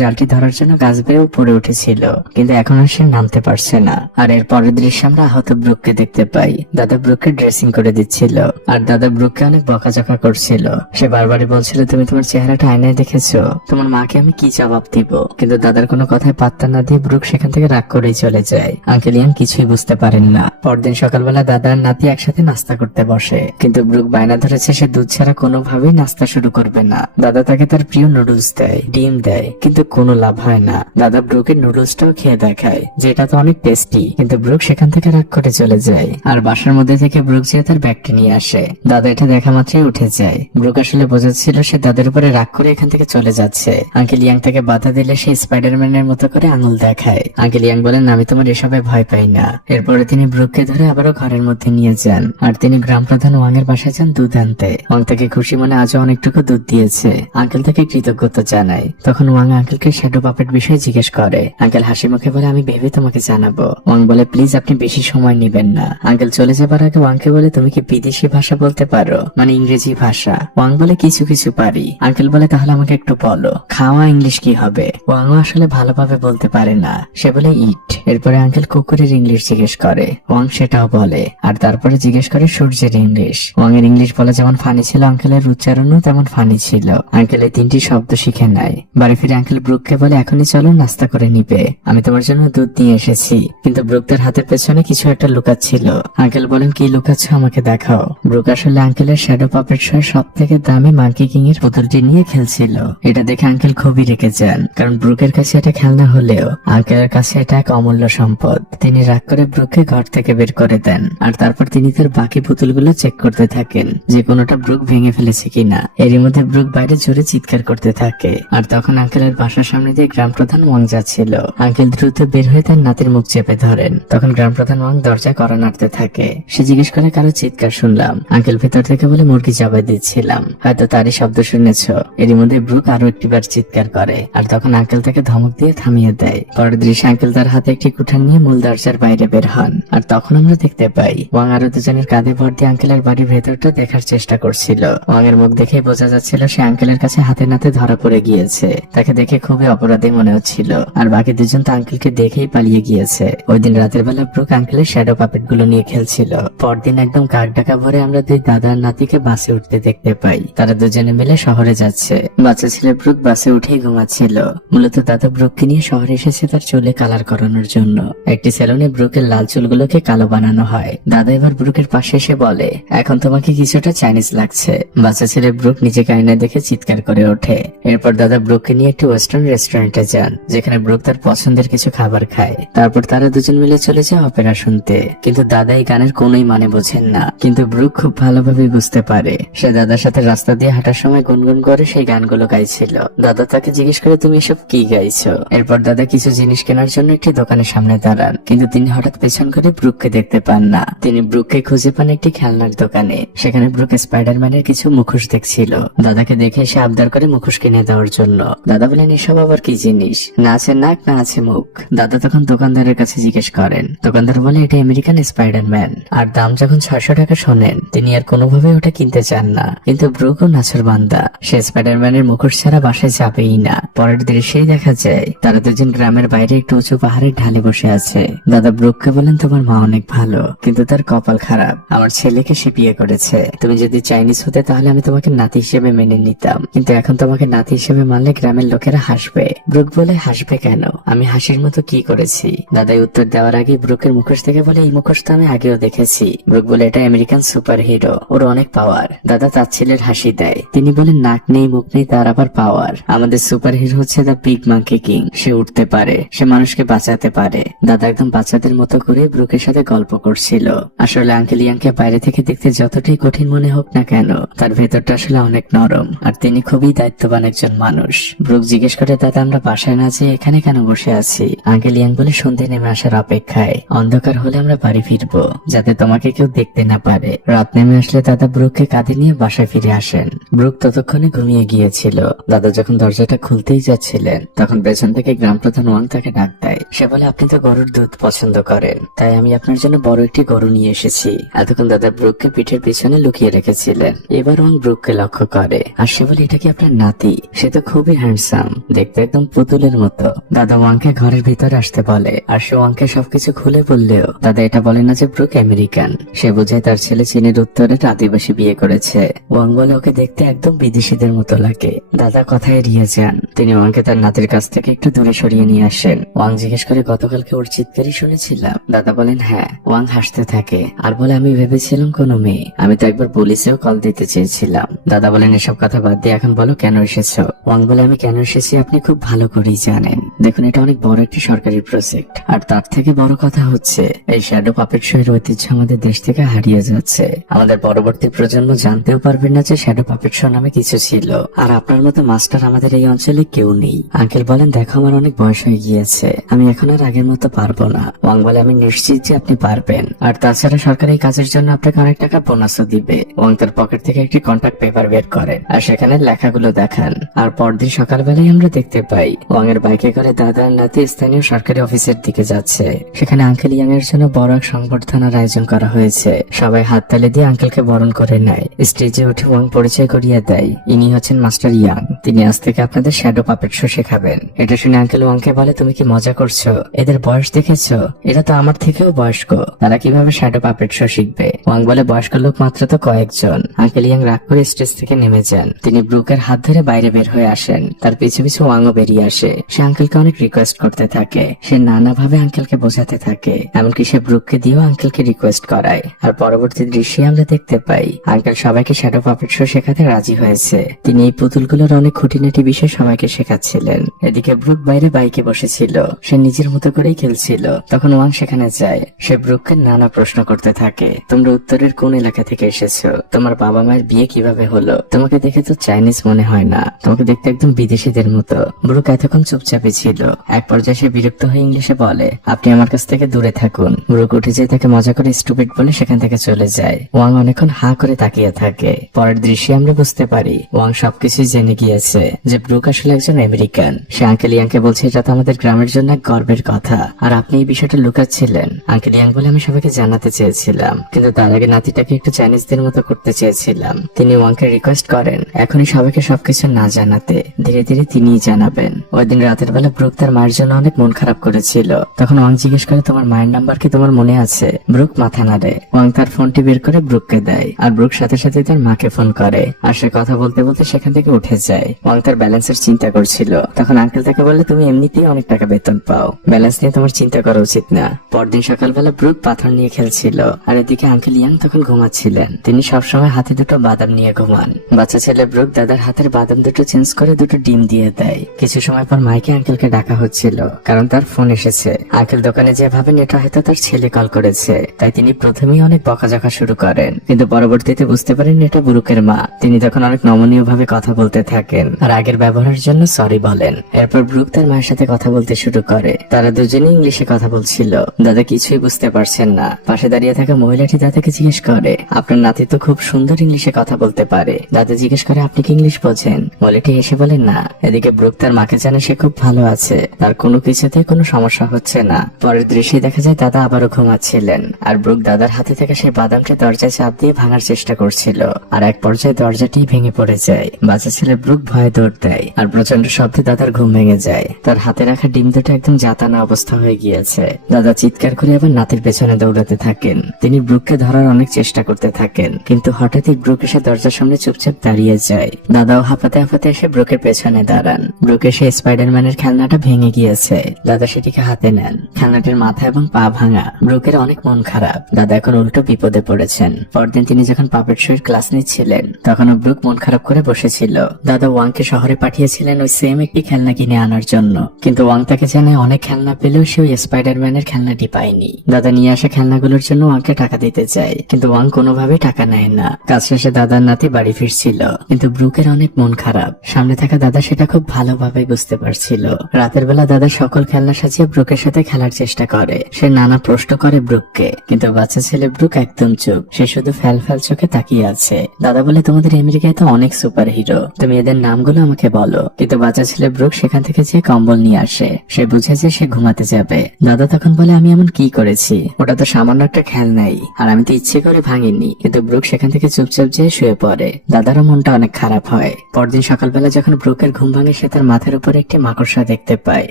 জালটি ধরার জন্য গাছ বেয়ে উপরে উঠেছিল, কিন্তু এখন আর সে নামতে পারছে না। আর এর পরের দৃশ্যে আমরা আহত ব্রুককে দেখতে পাই। দাদা ব্রুককে ড্রেসিং করে দিচ্ছিল, আর দাদা ব্রুককে অনেক বকাঝকা করছিল। সে বারবারই বলছিল, তুমি তোমার চেহারাটা আয়নায় দেখেছো? তোমার মাকে আমি কি জবাব দিব? কিন্তু দাদার কোনো কথায় পাত্তা না দিয়ে ব্রুক সেখান থেকে রাগ করেই চলে যায়। আঙ্কেল ইয়াং কিছুই বুঝতে পারেন না। পরদিন সকালবেলা দাদা আর নাতি একসাথে নাস্তা করতে বসে, কিন্তু ব্রুক বায়না ধরেছে সে দুধ ছাড়া কোনোভাবেই নাস্তা শুরু করবে না। দাদা তাকে তার প্রিয় নুডলস দেয়, ডিম দেয়, কিন্তু কোনো লাভ হয় না। দাদা ব্রুকের নুডলসটাও খেয়ে দেখায় যেটা তো অনেক টেস্টি, কিন্তু ব্রুক সেখান থেকে রাগ করে চলে যায়। আর বাসার মধ্যে থেকে ব্রুক যেয়ে তার ব্যাগটি নিয়ে আসে। দাদা এটা দেখা মাত্রই উঠে যায়। ব্রুক আসলে বোঝাচ্ছিল সে দাদার উপরে রাগ করে এখান থেকে চলে যাচ্ছে। আঙ্কেল ইয়াং তাকে বাধা দিলে সে স্পাইডারম্যানের মতো করে আঙুল দেখায়। আঙ্কেল ইয়াং বলেন, আমি তোমার এসবে ভয় পাই না। এরপরে তিনি ব্রুককে ধরে আবারও ঘরের মধ্যে নিয়ে যান, আর তিনি গ্রাম প্রধান ওয়াং এর বাসায় যান দুধ আনতে। ওয়াং তাকে খুশি মনে আজও অনেকটুকু দুধ দিয়েছে। আঙ্কেল তাকে কৃতজ্ঞতা জানায়। তখন ওয়াং আঙ্কেলকে শ্যাডো পাপেট বিষয়ে জিজ্ঞেস করে। আঙ্কেল হাসি মুখে বলে, আমি ভেবে তোমাকে জানাবো। ওয়াং বলে, প্লিজ আপনি বেশি সময় নিবেন না। আঙ্কেল চলে যাবার আগে ওয়াংকে বলে, তুমি কি বিদেশি ভাষা বলতে পারো, মানে ইংরেজি ভাষা? ওয়াং বলে, কিছু কিছু পারি। আঙ্কেল বলে, তাহলে আমাকে একটু বলো, খাওয়া ইংলিশ কি হবে? ওয়াংও আসলে ভালোভাবে বলতে পারে না, সে বলে ইট। এরপরে আঙ্কেল কুকুরের ইংলিশ জিজ্ঞেস করে, ওয়াং সেটাও বলে। আর তারপরে জিজ্ঞেস করে সূর্যের ইংলিশ। ওয়াং এর ইংলিশ বলা যেমন ফানি ছিল, আঙ্কেলের উচ্চারণও তেমন ফানি ছিল। আঙ্কেল এই 3টি শব্দ শিখে নেয়। বাড়ি ফিরে আঙ্কেল ব্রুককে বলে, এখনই চলো নাস্তা করে নিবে, আমি তোমার জন্য দুধ নিয়ে এসেছি। কিন্তু ব্রুক তার হাতের পেছনে কিছু একটা লুকাচ্ছিল। আঙ্কেল বলেন, কি লুকাচ্ছ, আমাকে দেখাও। ব্রুক আসলে আঙ্কেলের শ্যাডো পাপেট সহ সব থেকে দামি মাঙ্কি কিং এর পুতুলটি নিয়ে খেলছিল। এটা দেখে আঙ্কেল খুবই রেগে যান, কারণ ব্রুকের কাছে এটা খেলনা হলেও আঙ্কেলের কাছে এটা এক অমূল্য সম্পদ। তিনি রাগ করে ব্রুককে ঘর থেকে বের করে দেন, আর তারপর তিনি তার বাকি পুতুলগুলো চেক করতে থাকেন যে কোনোটা ব্রুক ভেঙে ফেলেছে কিনা। এরই মধ্যে ব্রুক বাইরে জোরে চিৎকার করতে থাকে। আর তখন আঙ্কেলের বাসার সামনে দিয়ে গ্রাম প্রধান ওয়াং যাচ্ছিল। আঙ্কেল দ্রুত বের হয়ে তার নাতির মুখ চেপে ধরেন। তখন গ্রাম প্রধান ওয়াং দরজা কড়া নাড়তে থাকে। সে জিজ্ঞেস করে, কারো চিৎকার শুনলাম। আঙ্কেল ভেতর থেকে বলে, মুরগি জবাই দিচ্ছিলাম, হয়তো তারই শব্দ শুনেছ। এরই মধ্যে ব্রুক আরো একটিবার চিৎকার করে, আর তখন আঙ্কেল তাকে ধমক দিয়ে থামিয়ে দেয়। পরের দৃশ্যে আঙ্কেল তার হাতে একটি কুঠার নিয়ে মূল দরজার বাইরে বের হন। আর তখন আমরা দেখতে পাই ওয়াং আরো দুজনের কাঁধে ভর দিয়ে আঙ্কেলের বাড়ির ভেতরটা দেখার চেষ্টা করছিল। ওয়াং এর মুখ দেখে বোঝা যাচ্ছিল সে আঙ্কেলের কাছে হাতে নাতে ধরা পড়ে গিয়েছে। তাকে দেখে খুবই অপরাধী মনে হচ্ছিল, আর বাকি দুজন তো আঙ্কেলকে দেখেই পালিয়ে গিয়েছে। ওই দিন রাতের বেলা ব্রুক আঙ্কেলের শ্যাডো পাপেট গুলো নিয়ে খেলছিল। পরদিন একদম কাক ডাকা ভরে আমরা দুই দাদা আর নাতিকে বাসে উঠতে দেখতে পাই। তারা দুজনে মিলে শহরে যাচ্ছে। বাচ্চা ছেলে ব্রুক বাসে উঠেই ঘুমাচ্ছিল। মূলত দাদা ব্রুককে নিয়ে শহরে এসেছে তার চুলে কালার করানোর জন্য। একটি সেলুনে ব্রুকের লাল চুলগুলোকে কালো বানানো হয়। দাদা এবার ব্রুকের পাশে এসে বলে, এখন তোমাকে কিছুটা চাইনিজ লাগছে। বাচ্চা ছেলে ব্রুক নিজেকে আয়নায় দেখে চিৎকার করে ওঠে। এরপর দাদা ব্রুককে নিয়ে একটি ওয়েস্টার্ন রেস্টুরেন্টে যান, যেখানে ব্রুক তার পছন্দের কিছু খাবার খায়। তারপর তারা দুজন মিলে চলে যায় অপেরা শুনতে। কিন্তু দাদা এই গানের কোনোই মানে বোঝেন না, কিন্তু ব্রুক খুব ভালোভাবে বুঝতে পারে। সে দাদার সাথে রাস্তা দিয়ে হাঁটার সময় গুনগুন করে সেই গানগুলো গাইছিল। দাদা তাকে জিজ্ঞেস করে, তুমি এসব কি গাইছো? এরপর দাদা কিছু জিনিস কেনার জন্য একটি দোকানের সামনে দাঁড়ান, কিন্তু তিনি হঠাৎ পেছন করে ব্রুককে দেখতে পান না। তিনি ব্রুককে খুঁজে পান একটি খেলনার দোকানে। সেখানে ব্রুক স্পাইডারম্যানের কিছু মুখোশ দেখছিল। দাদাকে দেখে সে আবদার করে মুখোশ কিনে দেওয়ার জন্য। দাদা বলেন, এসব আবার কি জিনিস? না আছে নাক, না আছে মুখ। দাদা তখন দোকানদারের কাছে জিজ্ঞেস করেন। দোকানদার বলে, এটা আমেরিকান স্পাইডারম্যান। আর দাম যখন 600 টাকা শোনেন, তিনি আর কোনোভাবে ওটা কিনতে চান না। কিন্তু ব্রুকও নাছর বান্দা, সে স্পাইডারম্যানের মুখোশ ছাড়া বাসায় যাবেই না। পরের দৃশ্যেই দেখা যায় তারা দুজন গ্রামের বাইরে একটু উঁচু পাহাড়ের ঢালে বসে আছে। দাদা ব্রুককে বলেন, তোমার মা অনেক ভালো, কিন্তু তার কপাল খারাপ। আমার ছেলেকে সে বিয়ে করেছে। তুমি যদি চাইনিজ হতে তাহলে আমি তোমাকে নাতি হিসেবে মেনে নিতাম, কিন্তু এখন তোমাকে নাতি হিসেবে মানলে গ্রামের লোকেরা হাসবে। ব্রুক বলে, হাসবে কেন? আমি হাসির মতো কি করেছি? দাদাই উত্তর দেওয়ার আগে ব্রুকের মুখোশ থেকে বলে, এই মুখোশ তো আমি আগেও দেখেছি। ব্রুক বলে, এটা আমেরিকান সুপার হিরো, ওর অনেক পাওয়ার। দাদা তার ছেলের হাসি দেয়। তিনি বলেন, নাক নেই মুখ নেই, তার আবার পাওয়ার। আমাদের সুপার হিরো হচ্ছে দ্য বিগ মাঙ্কি কিং। সে উঠতে পারে, সে মানুষকে বাঁচাতে পারে। দাদা একদম বাচ্চাদের মতো করে ব্রুকের সাথে গল্প করছিল। আসলে আঙ্কেল ইয়াংকে বাইরে থেকে দেখতে যতটাই কঠিন মনে হোক না কেন, তার ভেতরটা আসলে অনেক নরম, আর তিনি খুবই দায়িত্ববান একজন মানুষ। ব্রুক জিজ্ঞেস করে, দাদা আমরা বাসায় না যেয়ে এখানে কেন বসে আছি? আঙ্কেল ইয়াং বলে, সন্ধ্যে নেমে আসার অপেক্ষায়, অন্ধকার হলে আমরা বাড়ি ফিরবো যাতে তোমাকে কেউ দেখতে না পারে। রাত নেমে আসলে দাদা ব্রুককে কাঁধে নিয়ে বাসায় ফিরে আসেন। ব্রুক ততক্ষণে ঘুমিয়ে গিয়েছিল। দাদা যখন দরজাটা খুলতেই যাচ্ছিলেন তখন পেছন থেকে গ্রাম প্রধান ওয়াং তাকে ডাক দেয়। সে বলে, আপনি তো গরুর দুধ পছন্দ করেন, তাই আমি আপনার জন্য বড় একটি গরু নিয়ে এসেছি। এতক্ষণ দাদা ব্রুককে পিঠের পিছনে লুকিয়ে রেখেছিলেন। এবার ওয়াং ব্রুককে লক্ষ্য করে আর সে বলে, এটা কি আপনার নাতি? সে তো খুবই হ্যান্ডসাম, দেখতে একদম পুতুলের মতো। দাদা ওয়াংকে ঘরের ভিতরে আসতে বলে আর সে ওয়াংকে সবকিছু খুলে বললেও দাদা এটা বলে না যে ব্রুক আমেরিকান। সে বোঝায় তার ছেলে চীনের উত্তরের আদিবাসী বিয়ে করেছে। ওয়াং বলে, ওকে দেখতে একদম বিদেশিদের মতো লাগে। দাদা কথা এড়িয়ে যান। তিনি ওয়াংকে তার নাতির কাছ থেকে একটু দূরে সরিয়ে নিয়ে আসেন। ওয়াং জিজ্ঞেস করে, গতকালকে ওর চিৎকারই শুনেছিলাম? দাদা বলেন, হ্যাঁ। ওয়াং হাসতে থাকে আর বলে, আমি ভেবেছিলাম কোনো মেয়ে, আমি তো একবার পুলিশেও কল দিতে চেয়েছিলাম। দাদা বলেন, এসব কথা বাদ দিয়ে এখন বলো কেন এসেছো? ওয়াং বলে, আমি কেন এসেছি আপনি খুব ভালো করেই জানেন। দেখুন, এটা অনেক বড় একটি সরকারি প্রজেক্ট, আর তার থেকে বড় কথা হচ্ছে এই শ্যাডো পাপেট শো এর ঐতিহ্য আমাদের দেশ থেকে হারিয়ে যাচ্ছে। আমাদের পরবর্তী প্রজন্ম জানতেও পারবে না যে শ্যাডো পাপেট শো নামে কিছু ছিল। আর আপনার মতো মাস্টার আমাদের এই অঞ্চলে কেউ নেই। আঙ্কেল বলেন, দেখো আমার অনেক বয়স হয়ে গিয়েছে, আমি এখন আর আগের মতো পারবো না। ওয়াং বলে, আমি নিশ্চিত যে আপনি পারবেন, আর তাছাড়া সরকার এই কাজের জন্য আপনাকে অনেক টাকা বোনাসও দিবে। ওয়াং তার পকেট থেকে একটি কন্ট্রাক্ট পেপার বের করেন আর সেখানে লেখাগুলো দেখান। আর পরদিন সকালবেলায় আমরা দেখতে পাই ওয়াং এর বাইকে করে দাদা আর নাতি স্থানীয় সরকারি অফিসের দিকে যাচ্ছে। সেখানে আঙ্কেল ইয়াং এর জন্য বড় এক সংবর্ধনার আয়োজন করা হয়েছে। সবাই হাততালি দিয়ে আঙ্কেলকে বরণ করে নেয়। স্টেজে উঠে ওয়াং পরিচয় করিয়ে দেয়, ইনি হচ্ছেন মাস্টার ইয়াং, তিনি আজ থেকে আপনাদের শ্যাডো পাপেট শো শেখাবেন। এটা শুনে আঙ্কেল ওয়াংকে বলে, তুমি কি মজা করছো? এদের বয়স দেখেছো? এরা তো আমার থেকেও বয়স্ক, তারা কিভাবে শ্যাডো পাপেট শো শিখবে? ওয়াং বলে, বয়স্ক লোক মাত্র তো কয়েকজন। আঙ্কেল ইয়াং রাগ করে স্টেজ থেকে নেমে যান। তিনি ব্রুকের হাত ধরে বাইরে বের হয়ে আসেন। তার পিছু পিছু ওয়াংও বেরিয়ে আসে। সে আঙ্কেলকে অনেক রিকোয়েস্ট করতে থাকে। সে নানাভাবে আঙ্কেলকে বোঝাতে থাকে, এমনকি সে ব্রুককে দিয়েও আঙ্কেলকে রিকোয়েস্ট করায়। আর পরবর্তী দৃশ্যে আমরা দেখতে পাই আঙ্কেল সবাইকে শ্যাডো পাপেট শো শেখাতে রাজি হয়েছে। তিনি এই পুতুলগুলোর অনেক খুঁটিনাটি বিষয় সবাইকে শেখাচ্ছিলেন। এদিকে ব্রুক বাইরে বাইকে বসেছিল, সে নিজের মতো করেই খেলছিল। তখন ওয়াং সেখানে যায়। সে ব্রুককে নানা প্রশ্ন করতে থাকে, তোমরা উত্তরের কোন এলাকা থেকে এসেছো? তোমার বাবা মায়ের বিয়ে কিভাবে হলো? তোমাকে দেখে তো চাইনিজ মনে হয় না, তোমাকে দেখতে একদম বিদেশিদের মতো। ব্রুক এতক্ষণ চুপচাপে ছিল। এক পর্যায়ে সে বিরক্ত হয়ে ইংলিশে বলে, আপনি আমার কাছ থেকে দূরে থাকুন। ব্রুক উঠে যেয়ে তাকে মজা করে স্টুপিড বলে সেখান থেকে চলে যায়। ওয়াং অনেকক্ষণ হা করে তাকিয়ে থাকে। পরের দৃশ্যে আমরা বুঝতে পারি ওয়াং সবকিছু জেনে গিয়েছে যে ব্রুক আসলে একজন আমেরিকান। সে আঙ্কেল ইয়াংকে বলছে, এটা তো আমাদের গ্রামের জন্য এক গর্বের কথা, আর আপনি এই বিষয়টা লুকাচ্ছিলেন। আঙ্কেল ইয়াং বলে, আমি সবাইকে জানাতে চেয়েছিলাম, কিন্তু তার আগে নাতিটাকে একটু চাইনিজদের মতো করতে চেয়েছিলাম। তিনি ওয়াংকে রিকোয়েস্ট করেন এখনই সবাইকে সবকিছু না জানাতে, ধীরে ধীরে তিনিই জানাবেন। ওই দিন রাতের বেলা ব্রুক তার মায়ের জন্য অনেক মন খারাপ করেছিল। তখন ওয়াং জিজ্ঞেস করে, তোমার মায়ের নাম্বার কি তোমার মনে আছে? ব্রুক মাথা নাড়ে। ওয়াং তার ফোনটি বের করে ব্রুককে দেয়, আর ব্রুক সাথে সাথে তার মাকে ফোন করে। আর সে কথা বলতে বলতে সেখান থেকে উঠে যায়। ওয়াং তার ব্যালেন্সের চিন্তা করছিল। তখন আঙ্কেল তাকে বললে, তুমি এমনিতেই অনেক টাকা বেতন পাও, ব্যালেন্স নিয়ে তোমার চিন্তা করা উচিত না। পরদিন সকালবেলা ব্রুক পাথর নিয়ে খেলছিল, আর এদিকে আঙ্কেল ইয়াং তখন ঘুমাচ্ছিলেন। তিনি সবসময় হাতে দুটো বাদাম নিয়ে ঘুমান। বাচ্চা ছেলে ব্রুক দাদার হাতের বাদাম দুটো চেঞ্জ করে দুটো ডিম দিয়ে দেয়। কিছু সময় পর মাইকে আঙ্কেলকে ডাকা হচ্ছিল, কারণ তার ফোন এসেছে। আঙ্কেল দোকানে যে ভাবেন এটা হয়তো তার ছেলে কল করেছে, তাই তিনি প্রথমেই অনেক বকাঝকা শুরু করেন, কিন্তু পরবর্তীতে বুঝতে পারেন এটা ব্রুকের মা। তিনি তখন অনেক নমনীয় ভাবে কথা বলতে থাকেন আর আগের ব্যবহারের জন্য সরি বলেন। এরপর ব্রুক তার মায়ের সাথে কথা বলতে শুরু করে। তারা দুজনে ইংলিশে কথা বলছিল। দাদা কিছুই বুঝতে পারছেন না। পাশে দাঁড়িয়ে থাকা মহিলাটি দাদাকে জিজ্ঞেস করে, আপনার নাতি তো খুব সুন্দর ইংলিশে কথা বলতে পারে। দাদা জিজ্ঞেস করে, আপনি কি ইংলিশ বোঝেন? মহিলাটি হেসে বলেন না। এদিকে ব্রুক তার মাকে জানে সে খুব ভালো আছে, তার কোনো কিছুতে কোনো সমস্যা হচ্ছে না। পরের দৃশ্যে দেখা যায় দাদা আবারও ঘুমাচ্ছিলেন, আর ব্রুক দাদার হাতে থেকে সেই বাদামটি দরজায় চাপ দিয়ে ভাঙার চেষ্টা করছিল। আর এক পর্যায়ে দরজাটি ভেঙে পড়ে যায়। বাচ্চা ছেলে ব্রুক ভয়ে দৌড় দেয়, আর প্রচন্ড শব্দে দাদার ঘুম ভেঙে যায়। তার হাতে রাখা ডিম দুটো একদম জাতানা অবস্থা হয়ে গিয়েছে। দাদা চিৎকার করে আবার নাতির পেছনে দৌড়াতে থাকেন। তিনি ব্রুককে ধরার অনেক চেষ্টা করতে থাকেন, কিন্তু হঠাৎই ব্রুক এসে দরজার সামনে চুপচাপ দাঁড়িয়ে যায়। দাদাও হাঁপাতে হাঁপাতে এসে ব্রুকের পেছনে দাঁড়ান। ব্রুক এসে স্পাইডারম্যানের খেলনাটা ভেঙে গিয়েছে। দাদা সেটিকে হাতে নেন। খেলনাটির মাথা এবং পা ভাঙা। ব্রুকের অনেক মন খারাপ। দাদা এখন উল্টো বিপদে পড়েছেন। পরদিন তিনি যখন পাপেট শো এর ক্লাস নিচ্ছিলেন, তখনও ব্রুক মন খারাপ করে বসেছিল। দাদা ওয়াংকে শহরে পাঠিয়েছিলেন ওই সেম একটি খেলনা কিনে আনার জন্য, কিন্তু ওয়াং তাকে জানায় অনেক খেলনা পেলেও সে ওই স্পাইডারম্যানের খেলনাটি পায়নি। দাদা নিয়ে আসা খেলনাগুলোর জন্য ওয়াংকে টাকা দিতে চায়, কিন্তু ওয়াং কোনোভাবে টাকা নেয় না। কাজ শেষে দাদার নাতি বাড়ি ফিরছিল, কিন্তু ব্রুকের অনেক অনেক মন খারাপ। সামনে থাকা দাদা সেটা খুব ভালোভাবে বুঝতে পারছিল। রাতের বেলা দাদা সকল খেলনা সাজিয়ে ব্রুকের সাথে খেলার চেষ্টা করে। সে নানা প্রশ্ন করে ব্রুককে, কিন্তু বাচ্চা ছেলে ব্রুক একদম চুপ। সে শুধু ফ্যাল চোখে তাকিয়ে আছে। দাদা বলে, তোমাদের আমেরিকায় তো অনেক সুপার হিরো, তুমি এদের নামগুলো আমাকে বলো। কিন্তু বাচ্চা ছেলে ব্রুক সেখান থেকে যে কম্বল নিয়ে আসে। সে বুঝে যে সে ঘুমাতে যাবে। দাদা তখন বলে, আমি এমন কি করেছি? ওটা তো সামান্য একটা খেলনাই, আর আমি তো ইচ্ছে করে ভাঙিনি। কিন্তু ব্রুক সেখান থেকে চুপচাপ যেয়ে শুয়ে পড়ে। দাদারও মনটা অনেক খারাপ হয়। পরদিন সকালবেলা যখন ব্রুকের ঘুম ভাঙে, সে তার মাথার উপরে একটি মাকড়সা দেখতে পায়।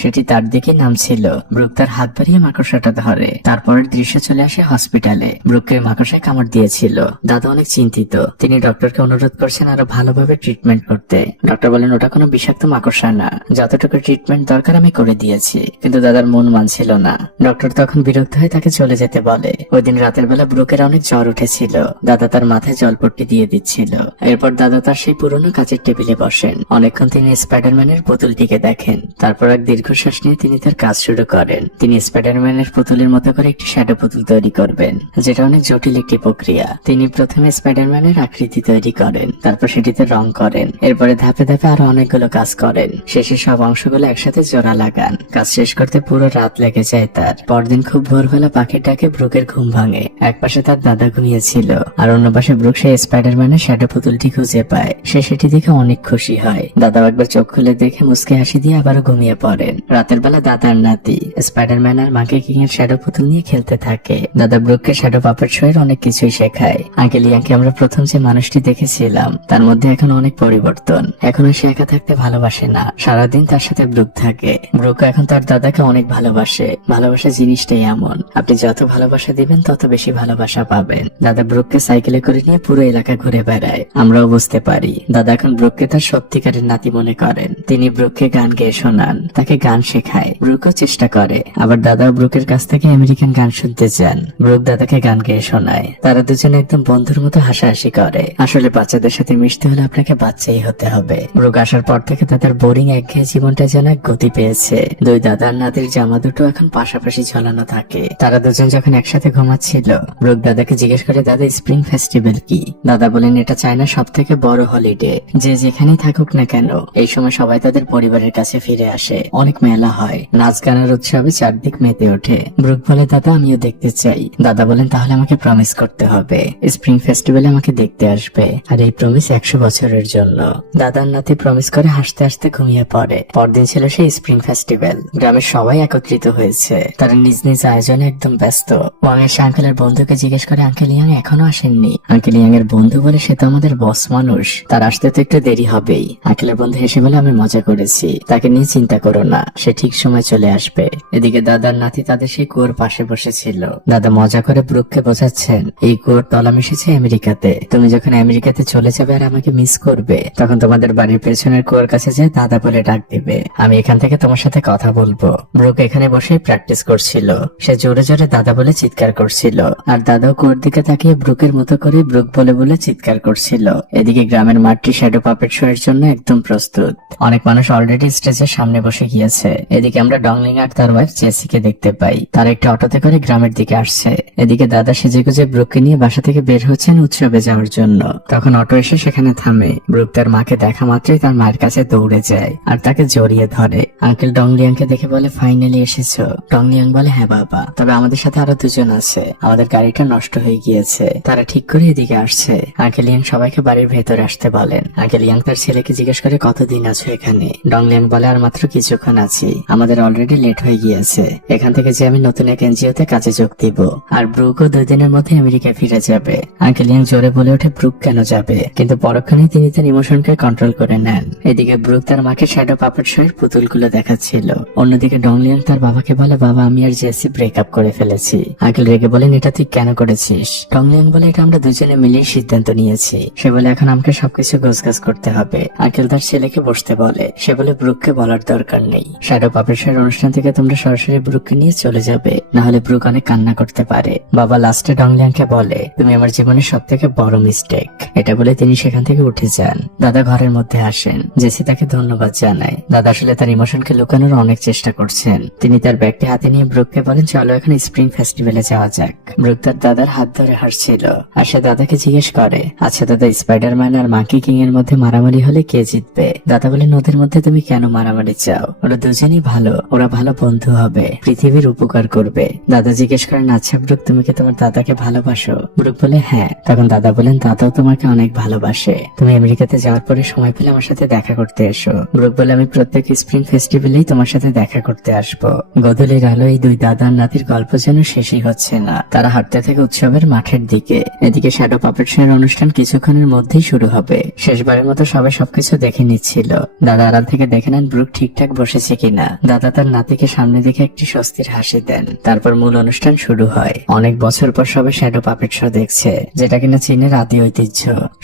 সেটি তার দিকে নামছিল। ব্রুক তার হাত বাড়িয়ে মাকড়সাটা ধরে। তারপরের দৃশ্য চলে আসে হসপিটালে। ব্রুককে মাকড়সায় কামড় দিয়েছিল। দাদা অনেক চিন্তিত। তিনি ডক্টরকে অনুরোধ করছেন আরো ভালোভাবে ট্রিটমেন্ট করতে। ডক্টর বলেন, ওটা কোনো বিষাক্ত মাকড়সা না, যতটুকু ট্রিটমেন্ট দরকার আমি করে দিয়েছি। কিন্তু দাদার মন মানছিল না। ডক্টর তখন বিরক্ত হয়ে তাকে চলে যেতে বলে। ওই দিন রাতের বেলা ব্রুকের অনেক জ্বর উঠেছিল। দাদা তার মাথায় জলপট্টি দিয়ে দিচ্ছিল। এরপর দাদা তার সেই পুরনো কাচের টেবিলে বসেন। অনেকক্ষণ তিনি স্পাইডারম্যানের পুতুলটিকে দেখেন। তারপর এক দীর্ঘশ্বাস নিয়ে তিনি তার কাজ শুরু করেন। তিনি স্পাইডারম্যানের পুতুলের মতো করে একটি শ্যাডো পুতুল তৈরি করবেন, যেটা অনেক জটিল একটি প্রক্রিয়া। তিনি প্রথমে স্পাইডারম্যানের আকৃতি তৈরি করেন, তারপর সেটিতে রং করেন। এরপরে ধাপে ধাপে আরো অনেকগুলো কাজ করেন। শেষে সব অংশগুলো একসাথে জোড়া লাগান। কাজ শেষ করতে পুরো রাত লেগে যায় তার। পরদিন খুব ভোরবেলা পাখির ডাকে ব্রুকের ঘুম ভাঙে। একপাশে তার দাদা ঘুমিয়েছিল, আর অন্য পাশে ব্রুক সেই স্পাইডারম্যানের শ্যাডো পুতুলটি খুঁজে পায়। সে সেটি দেখে অনেক খুশি হয়। দাদা একবার চোখ খুলে দেখে মুচকে হাসি দিয়ে আবারও ঘুমিয়ে পড়েন। রাতের বেলা দাদার নাতি স্পাইডারম্যান আর মাঙ্কি কিং এর শ্যাডো পুতুল নিয়ে খেলতে থাকে। দাদা ব্রুককে শ্যাডো পাপেট শো এর অনেক কিছুই শেখায়। আঙ্কেল ইয়াংকে আমরা প্রথম যে মানুষটি দেখেছিলাম, তার মধ্যে এখন অনেক পরিবর্তন। এখনো সে একা থাকতে ভালোবাসে না, সারাদিন তার সাথে ব্রুক থাকে। ব্রুক এখন তার দাদাকে অনেক ভালোবাসে। ভালোবাসা জিনিসটাই এমন, আপনি যত ভালোবাসা দিবেন তত বেশি ভালোবাসা পাবেন। দাদা ব্রুককে সাইকেলে করে নিয়ে পুরো এলাকা ঘুরে বেড়ায়। আমরাও বুঝতে পারি দাদা এখন ব্রুককে তার সত্যিকারের নাতি মনে করেন। তিনি ব্রুককে গান গেয়ে শোনান, তাকে গান শেখায়। ব্রুকও চেষ্টা করে। আবার দাদাও ব্রুকের কাছ থেকে আমেরিকান গান শুনতে চান। ব্রুক দাদাকে গান গেয়ে শোনায়। তারা দুজনে একদম বন্ধুর মতো হাসাহাসি করে। আসলে বাচ্চাদের সাথে মিশতে হলে আপনাকে বাচ্চাই হতে হবে। ব্রুক আসার পর থেকে তাদের বোরিং একঘেয়ে জীবনটা যেন এক গতি পেয়েছে। দুই দাদার নাতির জামা দুটো এখন পাশাপাশি ঝোলানো থাকে। তারা দুজন যখন একসাথে ঘুমাচ্ছিল, ব্রুক দাদাকে জিজ্ঞেস করে, দাদা স্প্রিং ফেস্টিভ্যাল কি? দাদা বলেন, এটা চায়নার সব থেকে বড় হলিডে। যে যেখানেই থাকুক না কেন, এই সময় সবাই তাদের পরিবারের কাছে ফিরে আসে। অনেক মেলা হয়, নাচ গানের উৎসবে চারদিক মেতে ওঠে। ব্রুক বলে, দাদা আমিও দেখতে চাই। দাদা বলেন, তাহলে আমাকে প্রমিস করতে হবে, স্প্রিং ফেস্টিভ্যালে আমাকে দেখতে আসবে। আর এই প্রমিস 100 বছরের জন্য। দাদার নাতি প্রমিস করে হাসতে হাসতে ঘুমিয়ে পড়ে। পরদিন ছিল সেই স্প্রিং ফেস্টিভ্যাল। গ্রামের সবাই একত্রিত হয়েছে। তারা নিজ নিজ আয়োজনে একদম ব্যস্ত। ওয়াং এসে আঙ্কেলের বন্ধুকে জিজ্ঞেস করে, আঙ্কেল ইয়াং এখনো আসেননি? আঙ্কেল ইয়াং এর বন্ধু বলে, সে তো আমাদের বস মানুষ, তার আসতে তো একটু দেরি হবেই। আঙ্কেলের বন্ধু হেসে বলে, আমি মজা করেছি, তাকে নিয়ে চিন্তা করো না, সে ঠিক সময় চলে আসবে। এদিকে দাদার নাতি তাদের সেই কুয়োর পাশে বসেছিল। দাদা মজা করে ব্রুককে বোঝাচ্ছেন, এই কুয়োর তলা মিশেছে আমেরিকাতে। তুমি যখন আমেরিকাতে চলে যাবে আর আমাকে মিস করবে, তখন তোমাদের বাড়ির পেছনের কুয়োর কাছে যে দাদা বলে ডাক দিবে। আমি এখান থেকে তোমার সাথে কথা বলবো। ব্রুক এখানে বসে প্র্যাকটিস করছিল। সে জোরে জোরে দাদা বলে চিৎকার করছিল, আর দাদাও কুয়োর দিকে তাকিয়ে ব্রুকের মতো করে ব্রুক বলে বলে চিৎকার করছিল। এদিকে গ্রামের মাঠটি শ্যাডো পাপেট শো এর জন্য একদম প্রস্তুত। অনেক মানুষ অলরেডি স্টেজের সামনে বসে গিয়েছে। এদিকে আমরা ডংলিং আর তার ওয়াইফ জেসিকে দেখতে পাই। তারা একটা অটোতে করে গ্রামের দিকে আসছে। এদিকে দাদা সেজেগুজে ব্রুককে নিয়ে বাসা থেকে বের হচ্ছেন উৎসবে যাওয়ার জন্য। তখন অটো এসে সেখানে থামে। ব্রুক তার মাকে দেখা মাত্রই তার মায়ের কাছে দৌড়ে যায় আর তাকে জড়িয়ে ধরে। আঙ্কেল ডংলিয়াংকে দেখে বলে, ফাইনালি এসেছো? ডংলিয়াং বলে, হ্যাঁ বাবা, তবে আমাদের সাথে আরো দুজন আছে। আমাদের গাড়িটা নষ্ট হয়ে গিয়েছে, তারা ঠিক করে এদিকে আসছে। আঙ্কেল ইয়াং সবাইকে বাড়ির ভেতরে আসতে বলেন। আঙ্কেল ইয়াং তার ছেলেকে জিজ্ঞেস করে, কতদিন আছো এখানে? ডংলিয়াং বলে, আর মাত্র কিছুক্ষণ আছি, আমাদের অলরেডি লেট হয়ে গিয়েছে। এখান থেকে যে আমি নতুন এক এনজিওতে কাজে যোগ দিব, আর ব্রুকও 2 দিনের মধ্যে আমেরিকা ফিরে যাবে। আঙ্কেল ইয়াং জোরে বলে ওঠে, ব্রুক কেন যাবে? কিন্তু পরক্ষণেই তিনি তার ইমোশনকে কন্ট্রোল করে নেন। এদিকে ব্রুক তার মাকে শ্যাডো পাপেট শো এর পুতুলগুলো দেখাচ্ছিল। অন্যদিকে ডংলিয়াং তার বাবাকে বলে, বাবা আমি আর জেসি ব্রেকআপ করে ফেলেছি। আঙ্কেল রেগে বলেন, এটা তুই কেন করেছিস? ডংলিয়াং বলে, এটা আমরা দুজনে মিলিয়ে সিদ্ধান্ত নিয়েছি। সে বলে, এখন আমাকে সবকিছু গোছগাছ করতে হবে। আঙ্কেল তার ছেলেকে বসতে বলে। সে বলে, ব্রুককে বলার দরকার নেই। শ্যাডো পাপেট শো এর অনুষ্ঠান থেকে তোমরা সরাসরি ব্রুককে নিয়ে চলে যাবে, না হলে ব্রুক অনেক কান্না করতে পারে। বাবা লাস্টে ডংলিয়াংকে বলে, তুমি আমার জীবনের সব থেকে বড় মিস্টেক। এটা বলে তিনি সেখান থেকে উঠে যান। দাদা ঘরের মধ্যে আসেন। জেসি তাকে ধন্যবাদ জানায়। দাদা আসলে তার ইমোশনকে লুকানোর অনেক চেষ্টা করছেন। তিনি তার ব্যাগটি হাতে নিয়ে ব্রুককে বলেন, চলো এখন স্প্রিং ফেস্টিভ্যালে যাওয়া যাক। ব্রুক তার দাদার হাত ধরে হাসছিল, আর সে দাদাকে জিজ্ঞেস করে, আচ্ছা দাদা, স্পাইডারম্যান আর মাঙ্কি কিং এর মধ্যে মারামারি হলে কে জিতবে? দাদা বলে, নদীর মধ্যে তুমি কেন মারামারি চাও? ওরা দুজনই ভালো, ওরা ভালো বন্ধু হবে, পৃথিবীর উপকার করবে। দাদা জিজ্ঞেস করেন, আচ্ছা ব্রুক, তুমি কি তোমার দাদাকে ভালোবাসো? ব্রুক বলে, হ্যাঁ। তখন দাদা বলেন, দাদাও তোমাকে অনেক ভালোবাসে, তুমি আমেরিকাতে যাওয়ার পরে সময় পেলে আমার সাথে দেখা করতে এসো। ব্রুক বলে, আমি প্রত্যেক স্প্রিং ফেস্টিভ্যালেই তোমার সাথে দেখা করতে আসবো। গধূলির আলো এই দুই দাদার নাতির গল্প যেন শেষই হচ্ছে না। তারা হাঁটতে থাকে উৎসবের মাঠের দিকে। এদিকে শ্যাডো পাপেট শোয়ের অনুষ্ঠান কিছুক্ষণের মধ্যেই শুরু হবে। শেষবারের মতো সবাই সবকিছু দেখে নিচ্ছিল। দাদা আড়াল থেকে দেখে নেন ব্রুক ঠিকঠাক বসেছে কিনা। দাদা তার নাতিকে সামনে দেখে একটি স্বস্তির হাসি দেন। তারপর মূল অনুষ্ঠান শুরু হয়। অনেক বছর পর সবাই শ্যাডো পাপেট শো দেখছে, যেটা কিনা চীনের আদি ঐতিহ্য।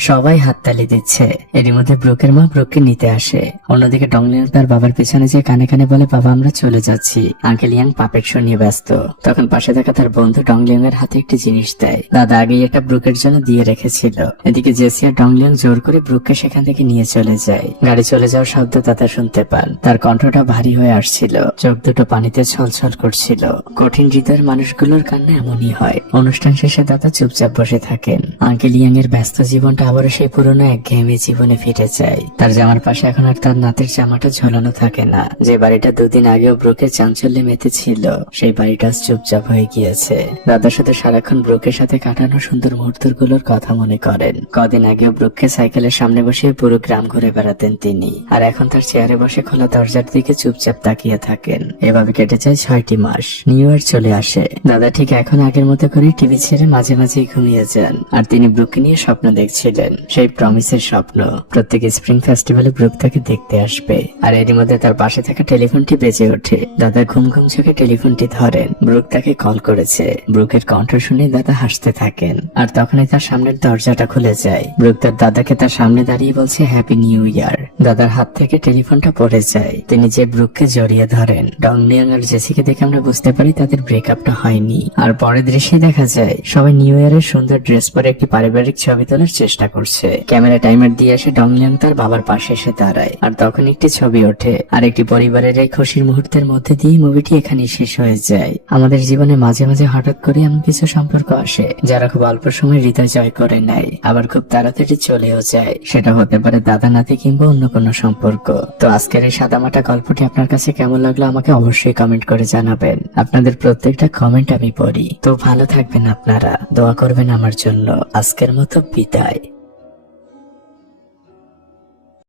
সবাই হাততালি দিচ্ছে। এরই মধ্যে ব্রুকের মা ব্রুককে নিতে আসে। অন্যদিকে ডংলিয়াং তার বাবার পেছনে যে কানে কানে বলে, বাবা আমরা চলে যাচ্ছি, আঙ্কেল ইয়াং পাপেট শো নিয়ে ব্যস্ত। তখন পাশে থাকা তার বন্ধু ডংলিয়াং এর হাতে একটি জিনিস দেয়। দাদা আগেই এটা ব্রুকের জন্য দিয়ে রেখেছিল। এদিকে জেসি আর ডংলিয়াং জোর করে ব্রুককে সেখান থেকে নিয়ে চলে যায়। গাড়ি চলে যাওয়ার শব্দ দাদা শুনতে পান। তার কণ্ঠটা ভারী হয়ে আসছিল, চোখ দুটো পানিতে ছলছল করছিল। কঠিন হৃদয়ের মানুষগুলোর কান্না এমনই হয়। অনুষ্ঠান শেষে দাদা চুপচাপ বসে থাকেন। আঙ্কেল ইয়াং এর ব্যস্ত জীবনটা আবারও সেই পুরনো একঘেয়েমি জীবনে ফিরে যায়। তার জামার পাশে এখন আর তার নাতির জামাটা ঝোলানো থাকে না। যে বাড়িটা দুদিন আগেও ব্রুকের চাঞ্চল্যে মেতে ছিল, সেই বাড়িটা চুপচাপ হয়ে গিয়েছে। দাদা শুধু সারাক্ষণ ব্রুকের সাথে কাটানো সুন্দর মুহূর্তগুলোর কথা মনে করেন। কদিন আগেও ব্রুককে সাইকেলের সামনে বসে পুরো গ্রাম ঘুরে বেড়াতেন তিনি, আর এখন তার চেয়ারে বসে খোলা দরজার দিকে চুপচাপ তাকিয়ে থাকেন। এভাবে কেটে যায় 6টি মাস। নিউ ইয়ার চলে আসে। দাদা ঠিক এখন আগের মতো করে টিভি ছেড়ে মাঝে মাঝে ঘুমিয়ে যান, আর তিনি ব্রুককে নিয়ে স্বপ্ন দেখছিলেন। সেই প্রমিসের স্বপ্ন, প্রত্যেক স্প্রিং ফেস্টিভ্যালে ব্রুক তাকে দেখতে আসবে। আর এরই মধ্যে তার পাশে থাকা টেলিফোনটি বেজে ওঠে। দাদা ঘুম ঘুম চোখে টেলিফোনটি ধরেন। ব্রুক তাকে কল করেছে। ব্রুকের কণ্ঠ শুনে দাদা হাসতে থাকেন। আর তখনই তার সামনের দরজাটা খুলে যায়। ব্রুক তার দাদাকে তার সামনে দাঁড়িয়ে বলছে, হ্যাপি নিউ ইয়ার। দাদার হাত থেকে টেলিফোনটা পড়ে যায়। তিনি যে ব্রুককে জড়িয়ে ধরেন। ডংলিয়াং আর জেসিকে দেখে আমরা বুঝতে পারি তাদের ব্রেকআপটা হয়নি। আর পরের দৃশ্যে দেখা যায় সবাই নিউ ইয়ারের সুন্দর ড্রেস পরে একটি পারিবারিক ছবি তোলার চেষ্টা করছে। ক্যামেরা টাইমার দিয়ে এসে ডংলিয়াং তার বাবার পাশে এসে দাঁড়ায়। আর তখন একটি ছবি ওঠে। আর একটি পরিবারের এই খুশির মুহূর্তের মধ্যে দিয়ে মুভিটি এখানে শেষ হয়ে যায়। আমাদের জীবনে মাঝে মাঝে হঠাৎ করে এমন কিছু সম্পর্ক আসে যারা খুব অল্প সময় হৃদয় জয় করে নেয়, আবার খুব তাড়াতাড়ি চলেও যায়। সেটা হতে পারে দাদা নাতি কিংবা অন্য কোনো সম্পর্ক। তো আজকের এই সাদামাটা গল্পটি আপনার কাছে কেমন লাগলো আমাকে অবশ্যই কমেন্ট করে জানাবেন। আপনাদের প্রত্যেকটা কমেন্ট আমি পড়ি। তো ভালো থাকবেন আপনারা, দোয়া করবেন আমার জন্য। আজকের মতো বিদায়।